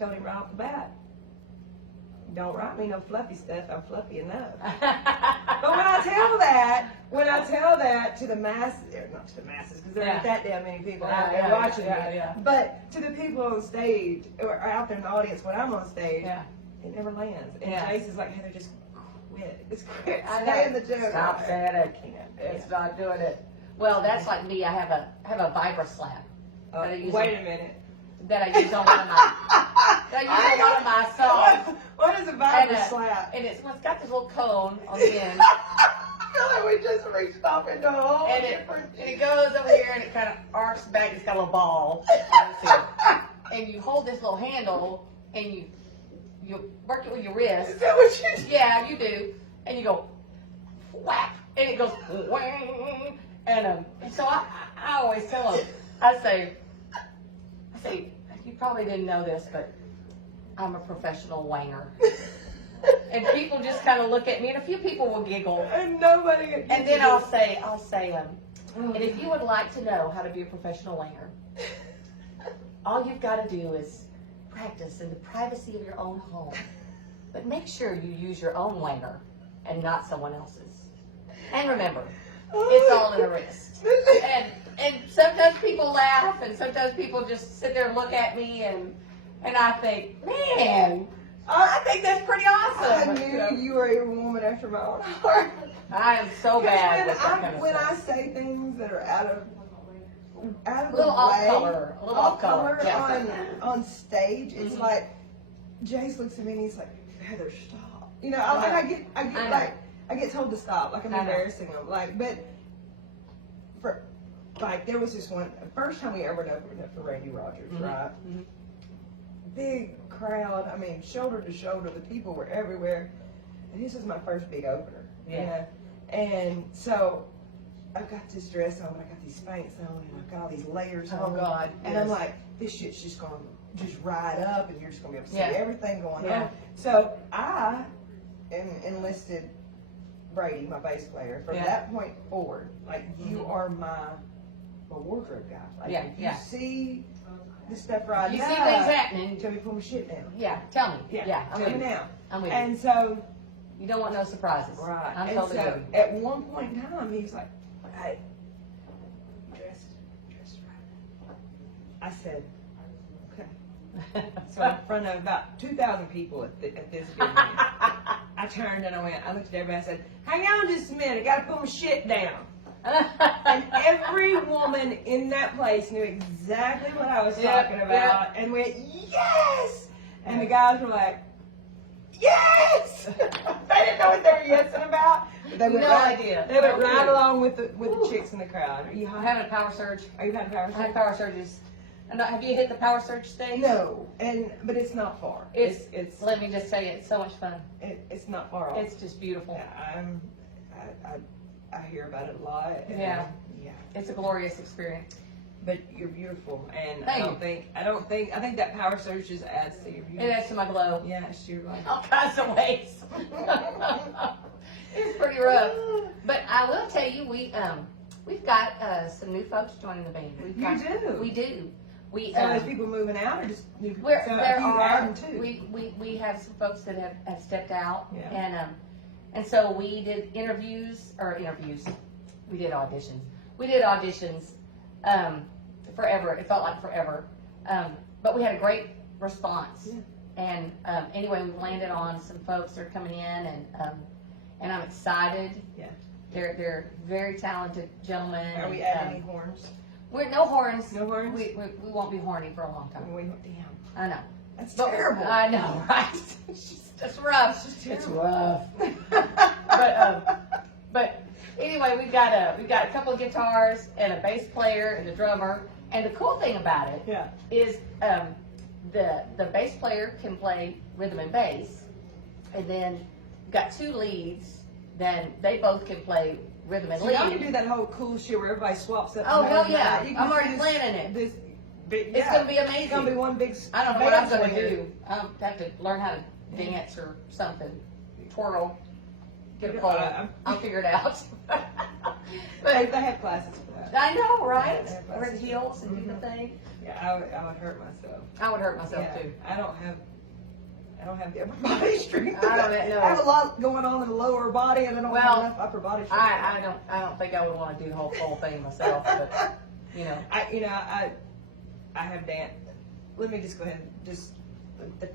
told him right off the bat, don't write me no fluffy stuff. I'm fluffy enough. But when I tell that to the masses, not to the masses, because there ain't that damn many people out there watching me, but to the people on stage or out there in the audience when I'm on stage, it never lands. And Jace is like, Heather, just quit. Just quit. Stay in the joke. Stop saying it. I can't. It's not doing it. Well, that's like me. I have a Vibra slap. Wait a minute. That I use on one of my songs. What is a Vibra slap? And it's got this little cone on the end. I feel like we just reached off into a whole different. And it goes over here and it kind of arcs back. It's got a little ball. And you hold this little handle and you work it with your wrist. Is that what you do? Yeah, you do. And you go whack, and it goes whang. And so I always tell them, I say, you probably didn't know this, but I'm a professional wanger. And people just kind of look at me, and a few people will giggle. And nobody. And then I'll say, and if you would like to know how to be a professional wanger, all you've got to do is practice in the privacy of your own home. But make sure you use your own wanger and not someone else's. And remember, it's all in the wrist. And sometimes people laugh, and sometimes people just sit there and look at me, and I think, man, I think that's pretty awesome. I knew you were a woman after my own heart. I am so bad with that kind of when stuff. I say things that are out of A little off color, on stage, it's like Jace looks at me and he's like, Heather, stop. You know, I get told to stop, like I'm embarrassing him, there was this one, first time we ever opened up for Randy Rogers, right? Mm-hmm. Big crowd, I mean, shoulder to shoulder, the people were everywhere, and this was my first big opener, you know? And so, I've got this dress on, and I got these Spanx on, and I've got all these layers on. Oh, God. And I'm like, this shit's just going to just ride up, and you're just going to be able to see everything going Yeah. on. So, I enlisted Brady, my bass player, from that point forward. Like, you are my wardrobe guy. Like, if you see the stuff right now, you see things happening, tell me to pull my shit down. yeah, tell me. Yeah, I'm tell with me you. now. I'm with you. And so, You don't want no surprises. right. I'm And totally so, with you. at one point in time, he was like, hey, dressed right. I said, okay. So in front of about 2,000 people at this big meeting, I turned and I looked at everybody and I said, hang on just a minute, I gotta put my shit down. And every woman in that place knew exactly what I was talking about and went, yes! And the guys were like, yes! They didn't know what they were yesing about. But they went No idea. They went No right clue. along with the chicks in the crowd. Are you I'm hot? having a power surge. Are you having power I surge? have power surges. Have you hit the power surge stage? No, but it's not far. It's Let me just say, it's so much fun. it's not far off. It's just beautiful. I hear about it a lot. Yeah. Yeah. It's a glorious experience. But you're beautiful, and Thank I think that power surge just adds to your beauty. It adds to my glow. Yeah, it's your life. All kinds of ways. It's pretty rough. But I will tell you, we've got some new folks joining the band. We do. So there's people moving out, or just new people? We have some folks that have stepped out, Yeah. and so we did interviews. We did auditions. Forever. It felt like forever. But we had a great response. Yeah. And anyway, we've landed on some folks that are coming in, and I'm excited. Yeah. They're very talented gentlemen. Are we adding any horns? We're no horns. No horns? We won't be horny for a long time. Damn. I know. That's But terrible. I know, right? It's rough. It's just It's terrible. rough. But anyway, we've got a couple of guitars and a bass player and a drummer. And the cool thing about it is the bass player can play rhythm and bass, and then we've got two leads. Then they both can play rhythm and So lead. y'all can do that whole cool shit where everybody swaps up. Oh, the hell whole yeah. night. You can I'm already do planning it. This big, It's gonna be amazing. It's gonna be one big. I don't know what I'm band gonna swing. do. I'll have to learn how to dance or something. Twirl. Get a Yeah, pole. I'll figure it out. They have classes for that. I know, right? Yeah, Wear the heels and do the thing. Yeah, I would hurt myself. I would hurt myself Yeah, too. I don't have the upper body strength. I don't know. I have a lot going on in the lower body, and I don't have enough upper body strength. I don't think I would want to do the whole thing myself, but you know. I have dance. Let me just go ahead and just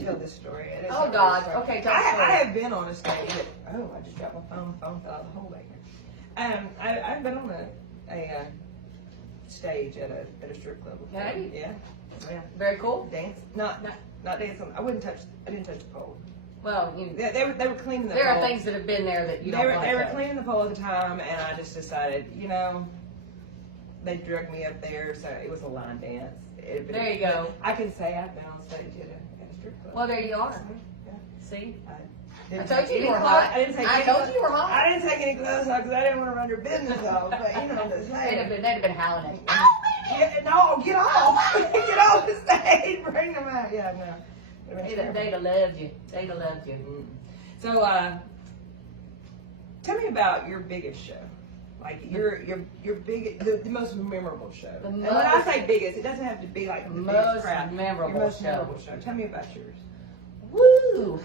tell this story. It is Oh a God. story. Okay, tell the story. I have been on a stage. I just dropped my phone. My phone fell out of the hole back here. I've been on a stage at a strip club before. Okay. Yeah. Very cool. Dance. Not dance. I didn't touch the pole. Well, They were cleaning the there pole. are things that have been there that you They don't were like. they were though. cleaning the pole at the time, and I just decided, they drugged me up there, so it was a line dance. There you go. I can say I've been on stage at a strip club. Well, there you are. Yeah. See, I Didn't told take you any you were clothes- hot. I didn't take I any told clothes- you you were hot. I didn't take any clothes off because I didn't want to run your business off. But I'm just saying. they'd have been howling at you. No, get off! Get off the stage! Bring them out. Yeah, no. They'd have loved you. They'd have loved you. So, tell me about your biggest show. Like your biggest, the most memorable show. And when I say biggest, it doesn't have to be like the biggest Most crowd. memorable Your most show. memorable show. Tell me about yours. Woo!